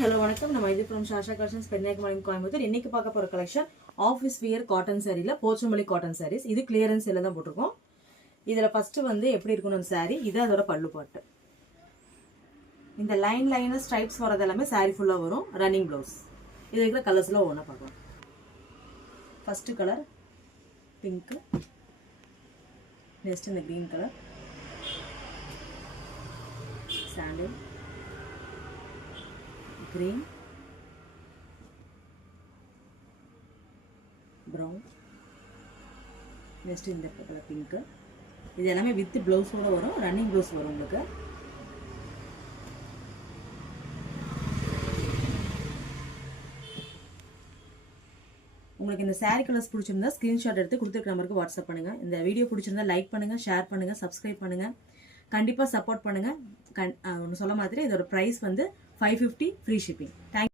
Hello வணக்கம். நம்ம இது ஃப்ரம் ஷாஷா கலெக்ஷன்ஸ் கன்னியாகுமரி கோயம்புத்தூர். இன்னைக்கு பார்க்க போற கலெக்ஷன் ஆஃபீஸ் வியர் காட்டன் சாரியில் போச்சம்பள்ளி காட்டன் சாரீஸ். இது கிளியரன்ஸ் எல்லாம் தான் போட்டிருக்கோம். இதில் ஃபர்ஸ்ட் வந்து எப்படி இருக்கணும் அந்த சாரி, இது அதோட பல்லு பாட்டு. இந்த லைன் ஸ்ட்ரைப்ஸ் வரது எல்லாமே சாரி ஃபுல்லாக வரும். Running blouse. இது இருக்கிற கலர்ஸ்லாம் ஒன்றா பார்க்கலாம். ஃபர்ஸ்ட் கலர் பிங்க், நெக்ஸ்ட் இந்த க்ரீன் கலர், சாண்டில், green, brown, next இந்த கலர் பிங்க். இது எல்லாமே வித் ப்ளவுஸோட வரும். ரன்னிங் ப்ளவுஸ் வரும் உங்களுக்கு. உங்களுக்கு இந்த சாரி கலர்ஸ் பிடிச்சிருந்தா ஸ்கிரீன்ஷாட் எடுத்து கொடுத்துருக்க நம்பருக்கு வாட்ஸ்அப் பண்ணுங்க. இந்த வீடியோ பிடிச்சிருந்தா லைக் பண்ணுங்க, ஷேர் பண்ணுங்க, சப்ஸ்கிரைப் பண்ணுங்க. கண்டிப்பாக சப்போர்ட் பண்ணுங்க. ஒன்று சொல்ல மாதிரி இதோட ப்ரைஸ் வந்து 550 ஃப்ரீ ஷிப்பிங். தேங்க்யூ.